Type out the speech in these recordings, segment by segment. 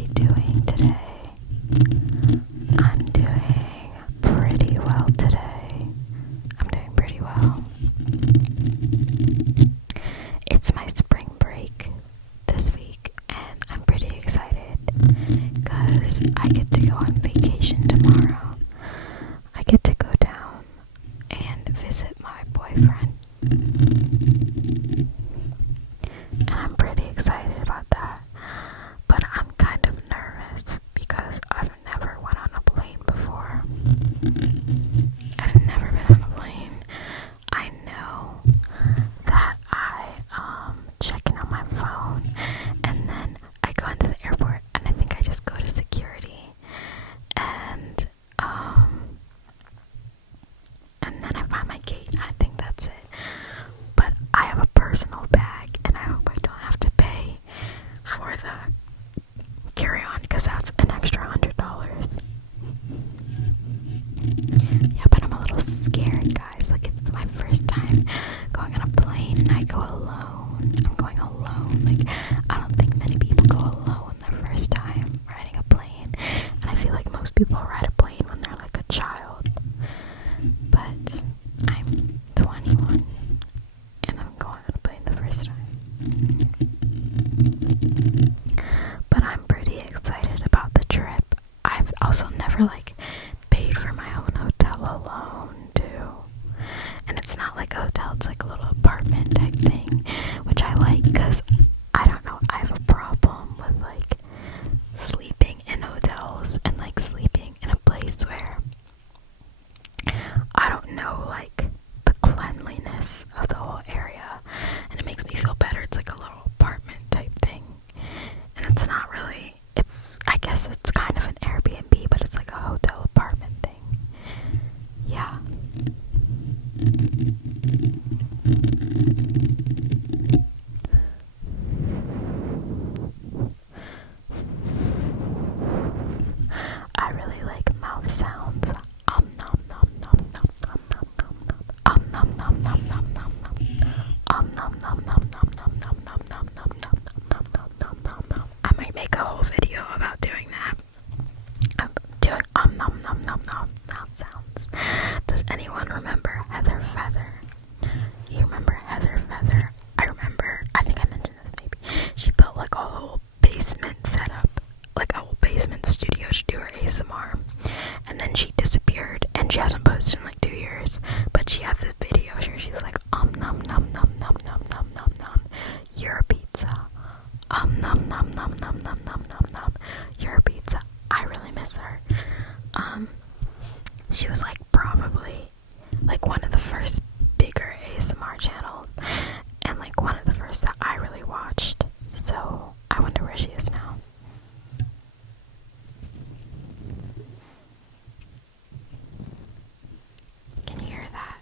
everybody doing today? I'm doing pretty well today. I'm doing pretty well. It's my spring break this week, and I'm pretty excited because I get to go on vacation tomorrow. I get to go down and visit my boyfriend. And I'm pretty excited about that. But I'm kind of nervous because I've never went on a plane before. I've never been on a plane. I know that I check in on my phone and then I go into the airport and I think I just go to security and then I find my gate. I think that's it. But I have a personal bag and I hope I don't have to pay for the carry-on because that's an extra $100. Yeah, but I'm a little scared, guys. Like, it's my first time going on a plane and I go alone. I'm going alone. Like, I don't think many people go alone their first time riding a plane. And I feel like most people ride a plane when they're like a child. But I'm 21 and I'm going on a plane the first time. But I'm pretty excited about the trip. I've also never paid for my own hotel alone too. And it's not like a hotel, it's like a little apartment type thing, which I like because I don't know, I have a problem with sleeping in hotels and sleeping in a place where I don't know the cleanliness of the whole area, and it makes me feel better. It's like a little apartment type thing, and it's not really, I guess it's kind of an Airbnb, but it's like a hotel apartment thing. Yeah. I really like mouth sounds. Nom nom nom nom nom nom nom nom. Nom nom nom nom nom nom. Nom nom nom nom nom nom nom nom nom nom nom nom nom. I might make a whole video about doing that. I'm doing nom nom nom nom mouth sounds. Does anyone remember Heather Feather? You remember Heather Feather? I think I mentioned this maybe. She built a whole basement setup, a whole basement studio to do her ASMR. And then she disappeared and she hasn't posted in 2 years. But she has this video where she's like, nom nom nom nom nom nom nom nom. You're a pizza. Nom nom nom nom nom nom nom nom. You're a pizza. I really miss her. She was probably one of the first bigger ASMR channels, and one of the first that I really watched. So I wonder where she is now. Can you hear that?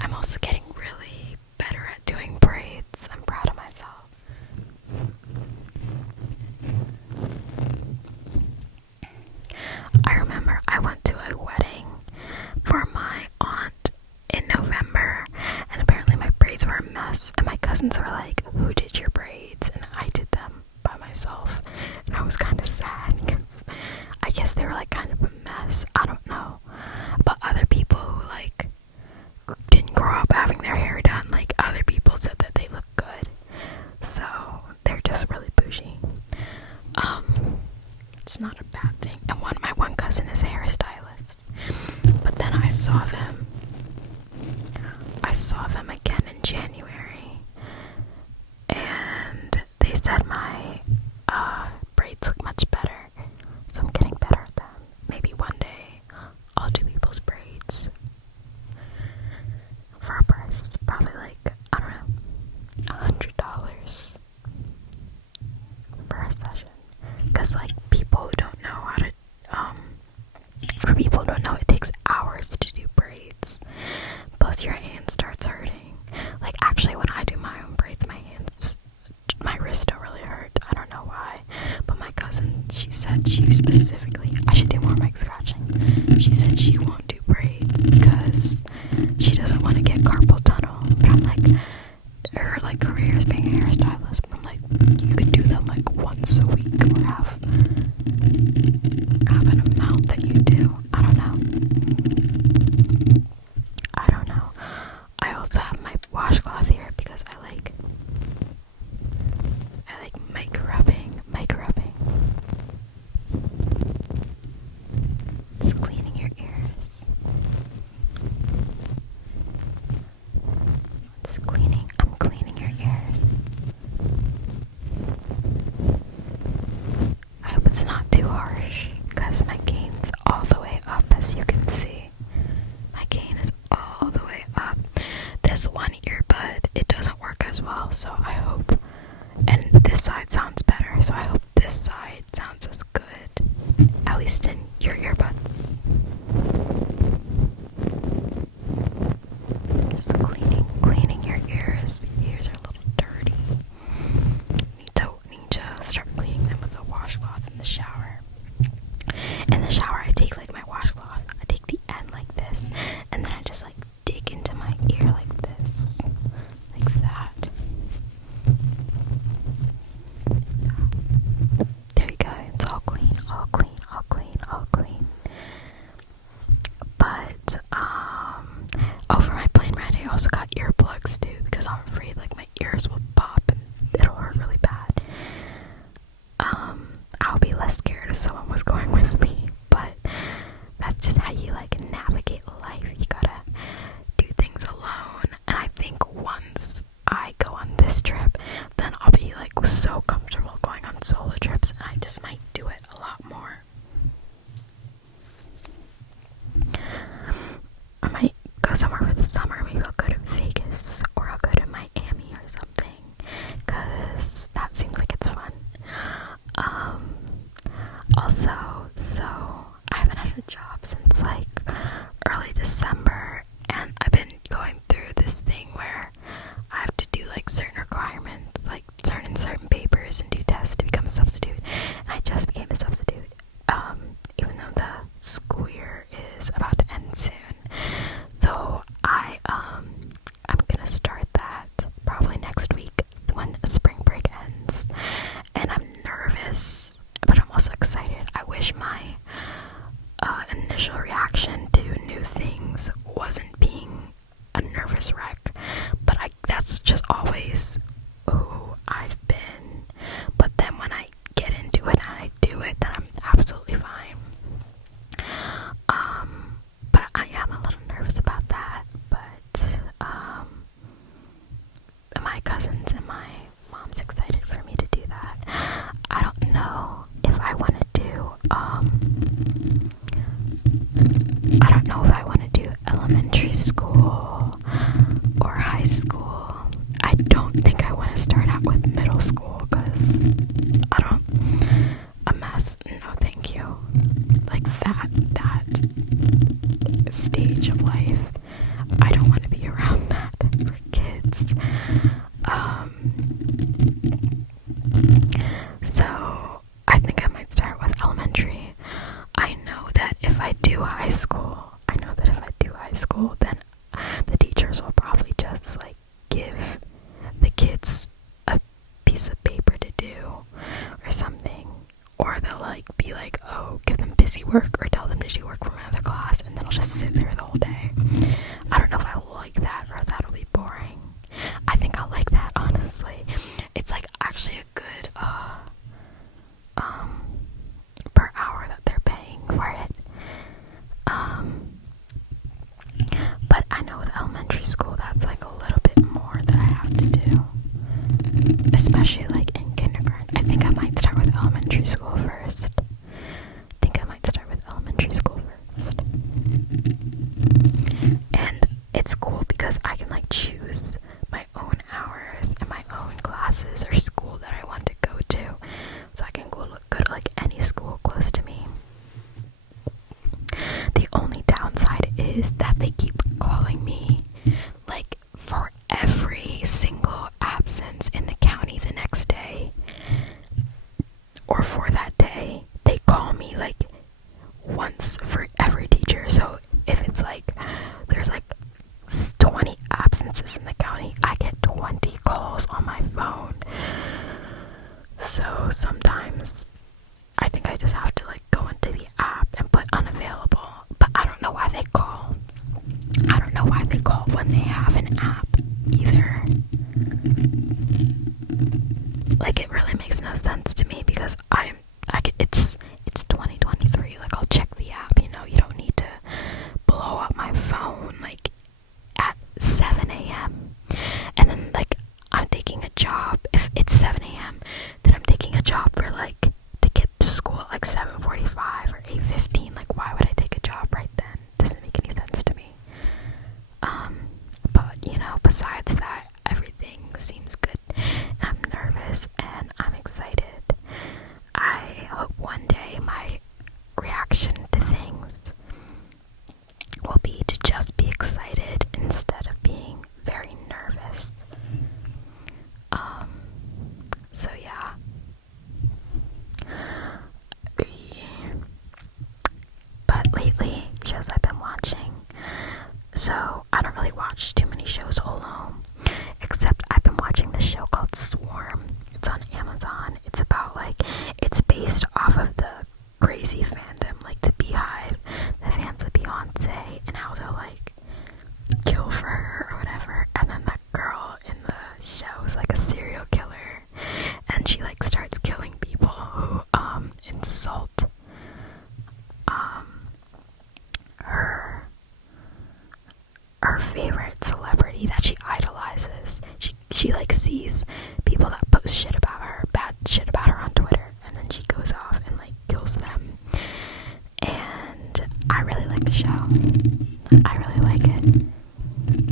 I'm also getting really better at doing braids. I'm proud of myself. I remember I went to a wedding for my aunt in November, and apparently my braids were a mess, and my cousins were like, who did your braids? And I did them by myself, and I was kind of sad because I guess they were kind of a mess. I don't know, but other people who didn't grow up having their hair done, other people said that they look good, so they're just really bougie. It's not a bad thing. And my one cousin is a hairstylist, but then I saw them again in January, and they said my braids look much better, so I'm getting better at them. Maybe one day I'll do people's braids for a price, probably I don't know, $100 for a session, because people who don't know how to for people who don't know, it takes hours to do braids, plus your hand starts hurting. Actually, when I do my own braids, my wrists don't really hurt. I don't know washcloth here because I like mic rubbing. Just cleaning your ears. I'm cleaning your ears. I hope it's not too harsh because my gain's all the way up, as you can see. My gain is all the way up. This one earbud, it doesn't work as well, so I hope, and this side sounds better, so I hope this side sounds as good, at least in your earbuds. Just cleaning your ears. Your ears are a little dirty. Need to start cleaning them with a washcloth in the shower. In the shower, I take like my washcloth, I take the end like this, and then I just like dig into my ear like this, like that. There you go. It's all clean. But oh, for my plane ride, I also got earplugs too because I'm afraid like my ears will pop and it'll hurt really bad. I'll be less scared if someone was going with me, but that's just how you like navigate life. You gotta do things alone, and I think once I go on this trip, then I'll be like so comfortable going on solo trips, and I just might do it a lot more. I might go somewhere for the summer. Maybe I'll go to Vegas or I'll go to Miami or something, because that seems like it's fun. Also, so I haven't had a job since like early December, and I've been going through this thing where I have to do like certain requirements, like turn in certain papers and do tests to become a substitute, and I just became a substitute, even though the school year is about to end soon. So I'm gonna start that probably next week when spring break ends, and I'm nervous, but I'm also excited. I wish my initial reaction to new things wasn't being a nervous wreck, but that's just always who I've been. But then when I get into it and I do it, then I'm absolutely fine. But I am a little nervous about that. But my cousins and my mom's excited for me to do that. I don't know if I want to do elementary school or high school. I don't think I want to start out with middle school because a mess. No, thank you. Like that stage of life, I don't want to be around that for kids. So I think I might start with elementary. I know that if I do high school, then the teachers will probably just like give the kids a piece of paper to do or something, or they'll like be like, oh, give them busy work or tell them to do work from another class, and then I'll just sit there the whole day. I don't know if I like that or that'll be boring. I think I'll like that, honestly. It's like actually a good per hour that they're paying for it. But I know with elementary school that's like a little bit more that I have to do, especially like in kindergarten. I think I might start with elementary school first. And it's cool because I can like choose my own hours and my own classes or school that I want to go to. So I can go to like any school close to me. The only downside is that they keep calling me like for every single absence in the county the next day or for that day. They call me like once for every teacher. So if it's like there's like 20 absences in the county, I get 20 calls on my phone. So sometimes I think I just have to like go into the app and put unavailable, but I don't know why they call. I don't know why they call when they have an app either. she like sees people that post shit about her, bad shit about her on Twitter, and then she goes off and like kills them. And I really like the show. I really like it.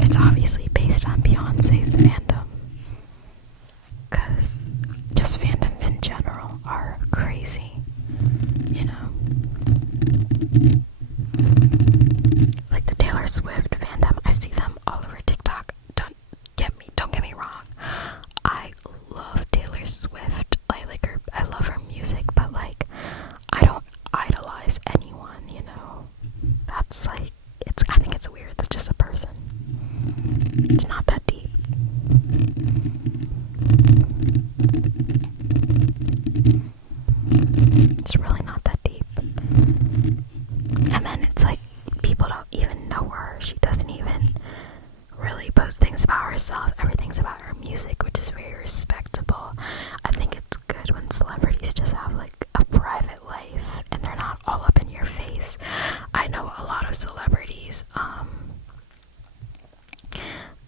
It's obviously based on Beyonce's fandom, because just fandoms in general are crazy, you know? Like the Taylor Swift fandom, I see them all over TikTok. Don't get me wrong. I love Taylor Swift. I like her. I love her music, but like, I don't idolize anyone, you know? That's like, I think it's weird. That's just a person. It's not that deep. It's really not that deep. And then it's like, people don't even know her. She doesn't even really post things about herself. Everything's about her music, which is very respectable. I think it's good when celebrities just have like a private life and they're not all up in your face. I know a lot of celebrities,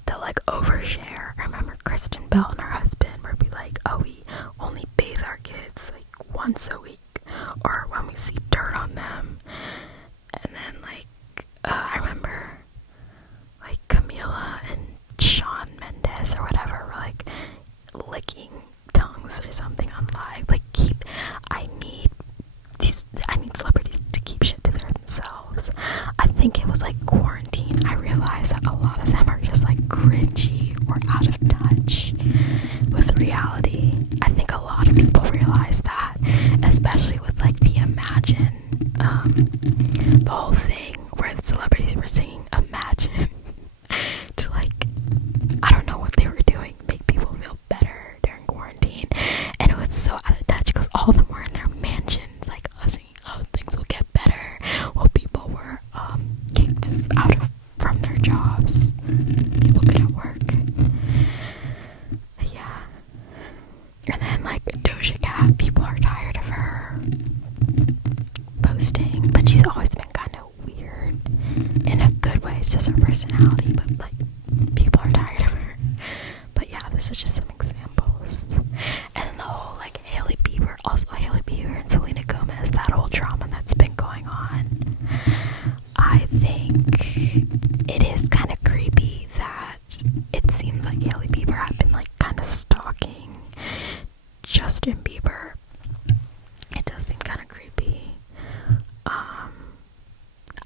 they'll like overshare. I remember Kristen Bell and her husband would be like, oh, we only bathe our kids like once a week, or when we see dirt on them. And then like, I remember like Camila and Shawn Mendes or whatever were like licking tongues or something on live. Like, I need celebrities to keep shit to themselves. I think it was like quarantine. I realized that a lot of them are just like cringy or out of touch with reality. I think a lot of people realize that, especially with like the Imagine, the whole thing where the celebrities were singing Imagine to like, I don't know what they were doing, make people feel better during quarantine. And it was so out of touch because all of them were in their mansions, like singing, oh, things will get better, while people were kicked out from their jobs. People couldn't work. Yeah. And then like Doja Cat, people are tired of her posting, but she's always been kind of weird in a good way. It's just her personality, but like people are tired of her. But yeah, this is just some examples. And then the whole like Hailey Bieber and Selena Gomez, that whole drama that's been going on. I think it is kind of creepy that it seems like Hailey Bieber had been like kind of stalking Justin Bieber. It does seem kind of creepy.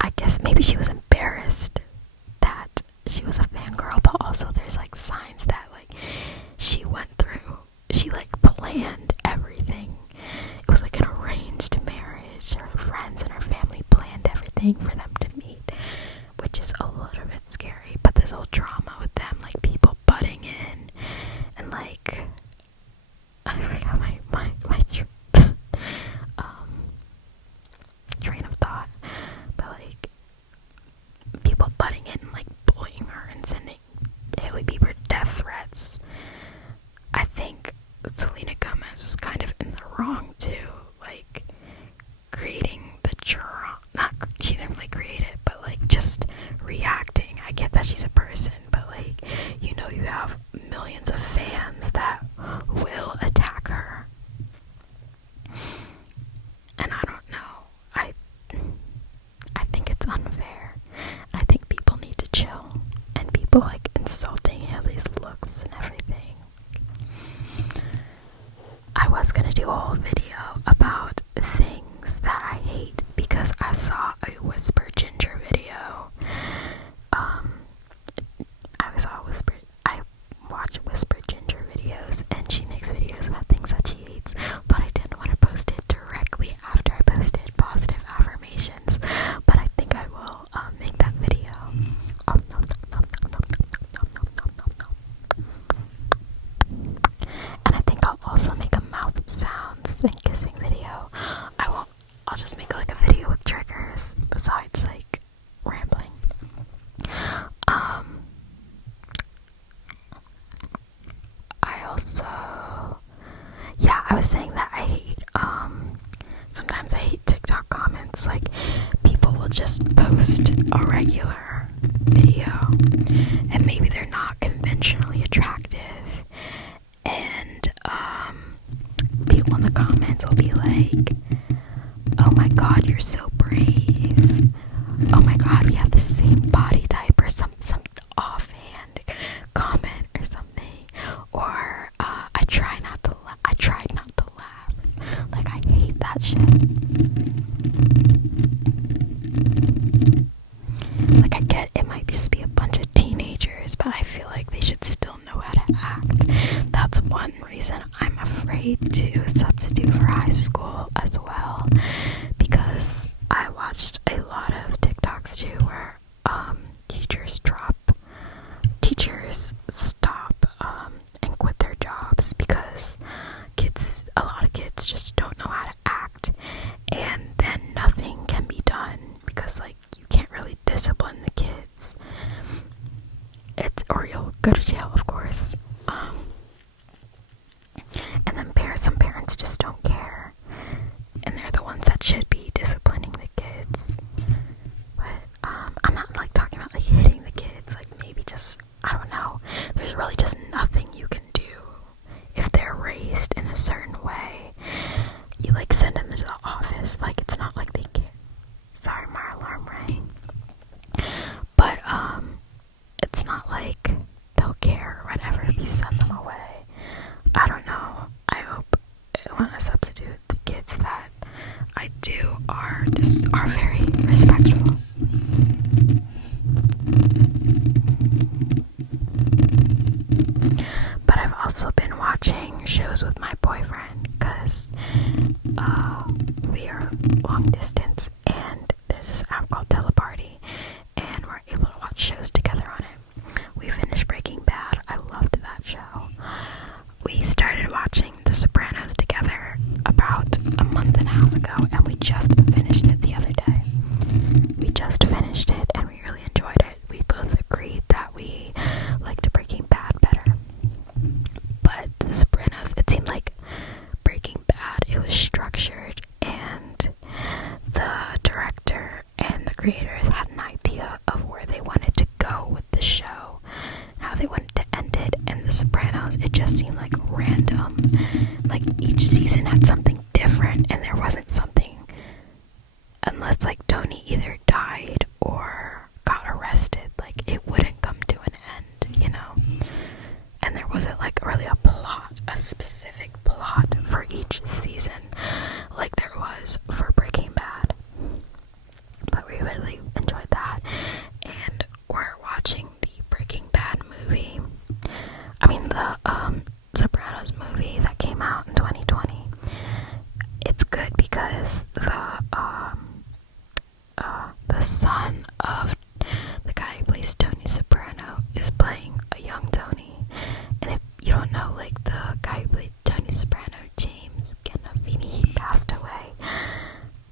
I guess maybe she was embarrassed that she was a fangirl, but also there's like signs that like she like planned everything. It was like an arranged marriage. Her friends and her family planned everything for them to meet, which is a little bit scary. But this whole drama with them, like people butting in and like, I forgot my train of thought, but like people butting in and like bullying her and sending Hailey Bieber death threats. I think Selena Gomez was kind of in the wrong too, like creating the drama. She didn't really create it, but like just reacting. I get that she's a person, but like, you know, you have millions of fans that will attack her. And I don't know. I think it's unfair. I think people need to chill. And people like insulting Hailey's looks and everything. I was gonna do a whole video about things that I hate because I saw a Whisper Ginger video. I watch Whisper Ginger videos, and she makes videos about things that she hates, but I didn't want to post it directly after I posted positive affirmations, but I think I will make that video. And I think I'll also make a mouth sounds and kissing video. I'll just make like a video with triggers besides like rambling. I was saying that I hate, sometimes I hate TikTok comments. Like, people will just post a regular video, and maybe they're not conventionally attractive, be like, oh my god, you're so brave. Oh my god, we have the same body type, or some offhand comment or something. Or I tried not to laugh. Like, I hate that shit. Like, I get it might just be a bunch of teenagers, but I feel like they should still know how to act. That's one reason I'm afraid to substitute for high school as well, because I watched a lot of TikToks too where teachers stop and quit their jobs because a lot of kids just don't know how to act, and then nothing can be done because, like, you can't really discipline the kids. Or you'll go to jail, of course. And then some parents just don't care, and they're the ones that should be disciplining the kids. But I'm not like talking about like hitting the kids. Like, maybe just, I don't know, there's really just nothing you can do if they're raised in a certain way. You like send them to the office. Like, it's not like they care. Sorry, my alarm rang. But it's not like they'll care or whatever if you send them away. I don't know. I hope when I substitute, the kids that I do are very respectful. But I've also been watching shows with my boyfriend because we are long distance, and there's this app called Teleparty, and we're able to watch shows together on it. We finished Breaking Bad. I loved that show. We started watching The Sopranos together about a month and a half ago, and we just finished it the other day. We just finished it, and we really enjoyed it. We both agreed that we liked Breaking Bad better. But The Sopranos, it seemed like Breaking Bad, it was structured, and the director and the creators had an idea of where they wanted to go with the show, how they wanted to end it. And The Sopranos, it just seemed like random. Like, each season had something different, and there wasn't something, unless like Tony either died or got arrested, like it wouldn't come to an end, you know? And there wasn't like really a specific plot for each season like there was for Breaking Bad. But we really enjoyed that, and we're watching the Breaking Bad movie. I mean, the Sopranos movie that came out in 2020. It's good because the son of the guy who plays Tony Soprano is playing a young Tony. And if you don't know, like, the guy who played Tony Soprano, James Gandolfini, he passed away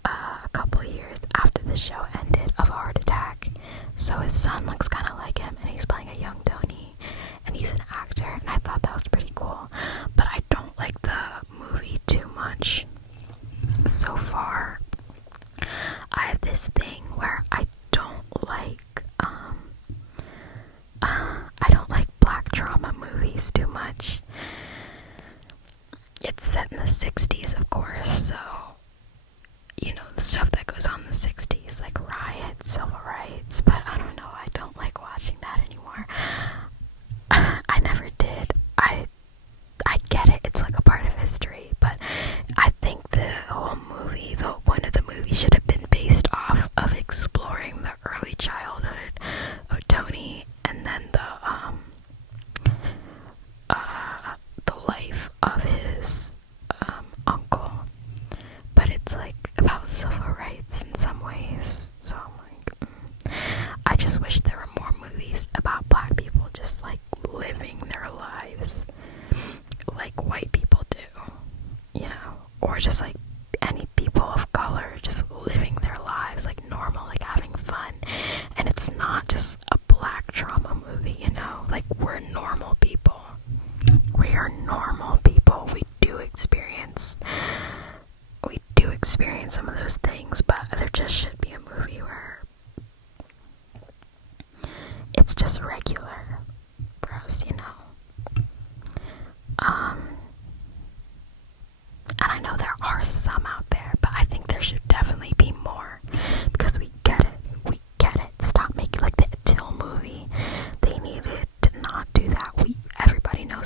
a couple years after the show ended of a heart attack. So his son looks kind of like him, and he's playing a young Tony, and he's an actor, and I thought that was pretty cool. But I don't like the movie too much so far. I have this thing where I don't like black drama movies too much. It's set in the 60s, of course, so you know, the stuff that goes on in the 60s, like riots, civil rights. But I don't know, I don't like watching that anymore. I never did. I get it, it's like a part of history, but I think the whole movie, the point of the movie, should have been based off of exploring the early childhood of Tony, and then the life of his uncle. But it's like about civil rights in some ways, so I'm like, I just wish there were more movies about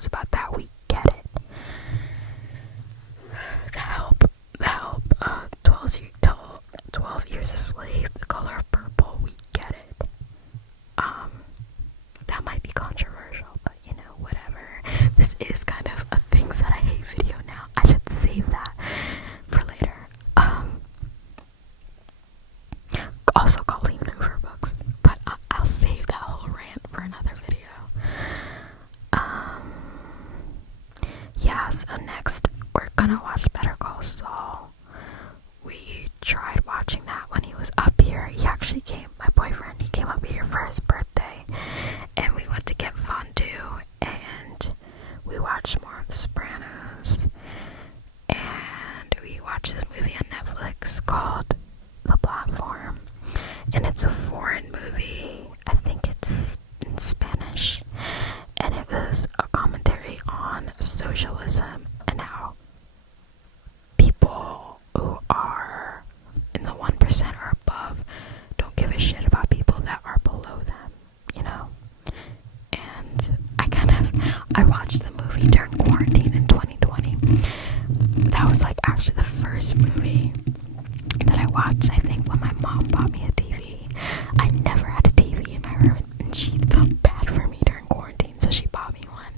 knows about that. We get it. The Help, 12 Years a Slave, The Color of Purple, we get it. That might be controversial, but you know, whatever. This is kind of a things that I hate video now. I should save that for later. Also Colleen Hoover books, but I'll save that whole rant for another video. Yeah, so next we're gonna watch Better Call Saul. We tried watching that when he was up here. He actually came, my boyfriend, he came up here for his birthday, and we went to get fondue, and we watched more of The Sopranos, and we watched this movie on Netflix called The Platform, and it's a foreign movie. I think it's in Spanish, and it was a commentary on socialism and how people who are in the 1% or above don't give a shit about people that are below them, you know? And I watched the movie during quarantine in 2020. That was like actually the first movie that I watched, I think, when my mom bought me a TV. I never had a TV in my room, and she felt bad for me during quarantine, so she bought me one.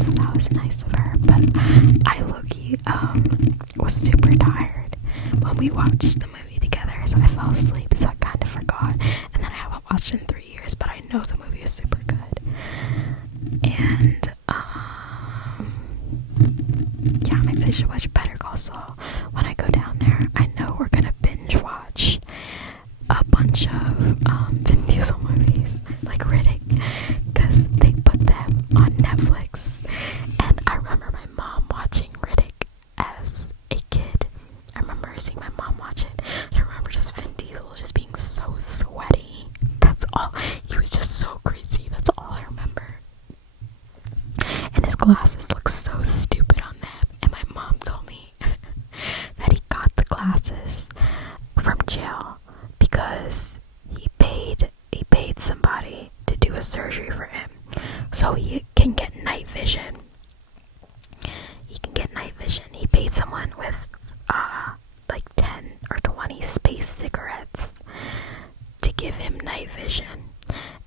So that was nice of her, but I low-key was super tired when we watched the movie together, so I fell asleep, so I kind of forgot, and then I haven't watched it in 3 years, but I know the movie is super good. And yeah, I'm excited to watch Better Call Saul. When I go down there, I know we're gonna binge watch a bunch of Vin Diesel movies, like Riddick, because they put them on Netflix, and I remember my mom watching Riddick as a kid. I remember seeing my mom watch it. I remember just Vin Diesel just being so sweaty. That's all. He was just so crazy. That's all I remember. And his glasses look so stupid on them. And my mom told me that he got the glasses from jail because he paid somebody to do a surgery for him, so he can get night vision. He paid someone with like 10 or 20 space cigarettes to give him night vision,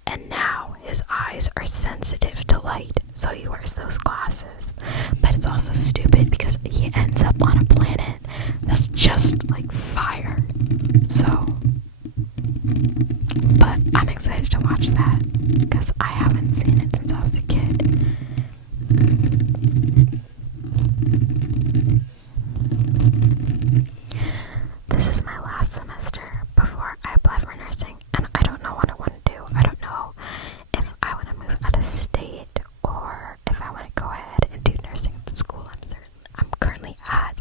and now his eyes are sensitive to light, so he wears those glasses. But it's also stupid because he ends up on a planet that's just like fire. So, but I'm excited to watch that because I haven't seen it since I was a kid. This is my last semester before I apply for nursing, and I don't know what I want to do. I don't know if I want to move out of state or if I want to go ahead and do nursing at the school I'm currently at.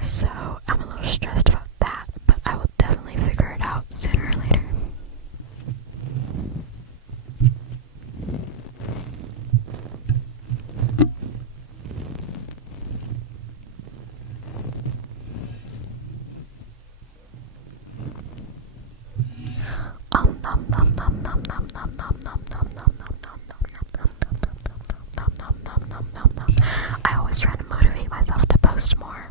So I'm a little stressed about that, but I will definitely figure it out sooner or later. I always try to motivate myself to post more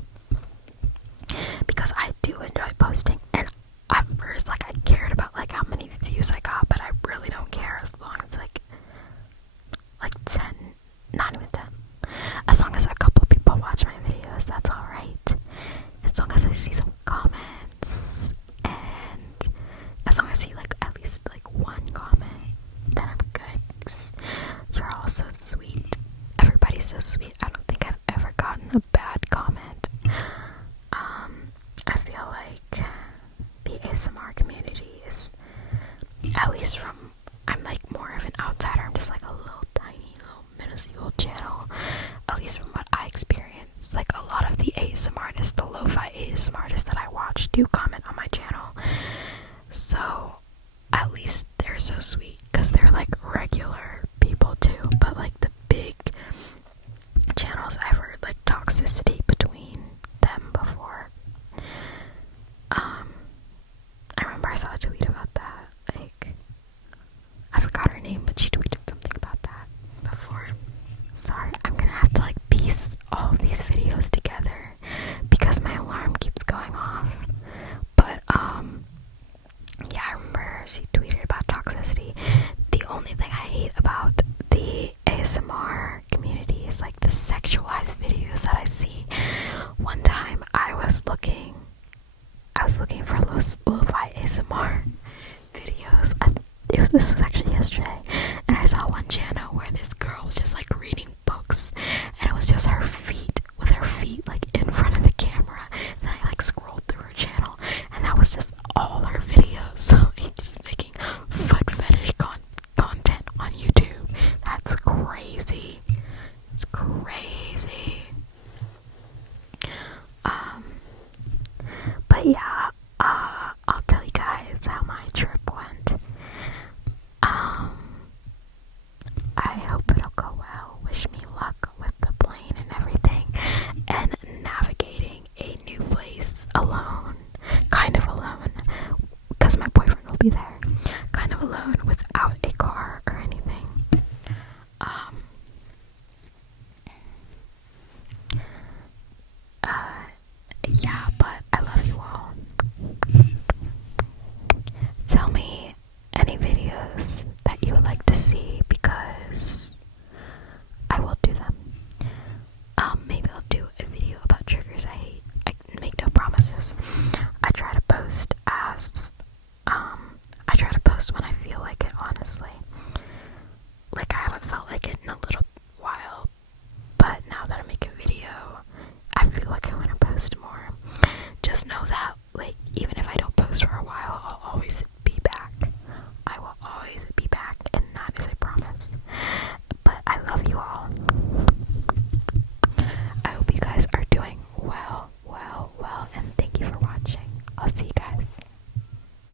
because I do enjoy posting, and at first I cared about like how many views I got, but I really don't care as long as like 10, not even 10, as long as a couple people watch my videos, that's alright. As long as I see some comments, and as long as I see like at least like one comment, then I'm good. You're all so sweet. Everybody's so sweet. I don't think I've ever gotten a bad comment. I feel like the ASMR community is, at least from, I'm like more of an outsider. I'm just like a little tiny, little minuscule channel. At least from what I experience, like a lot of the ASMR artists, the lo-fi ASMR artists that I watch do comment on my channel. So at least they're so sweet because they're like regular people too. But like the big channels, I've heard like toxicity between them before. I remember I saw a tweet about that. Like, I forgot her name, but she tweeted only thing I hate about the ASMR community is like the sexualized videos that I see. One time I was looking for lo-fi ASMR videos. This was actually yesterday, and I saw one channel where this girl was just like reading books, and it was just her feet with her feet like in front of the camera. And then I like scrolled through her channel, and that was just all her videos. So she's making foot fetish content on YouTube. That's crazy. It's crazy. But yeah, I'll tell you guys how my trip went. I hope it'll go well. Wish me luck with the plane and everything, and navigating a new place alone. Kind of alone, because my boyfriend will be there. Kind of alone without a car or anything. Yeah, but I love you all. Tell me any videos that you would like to see, because I will do them. Maybe I'll do a video about triggers I hate. I make no promises. I try to post when I feel like it, honestly. Like, I haven't felt like it in a little while, but now that I make a video, I feel like I want to post more. Just know that, like, even if I don't post for a while, I'll always be back. I will always be back, and that is a promise. But I love you all. I hope you guys are doing well, and thank you for watching. I'll see you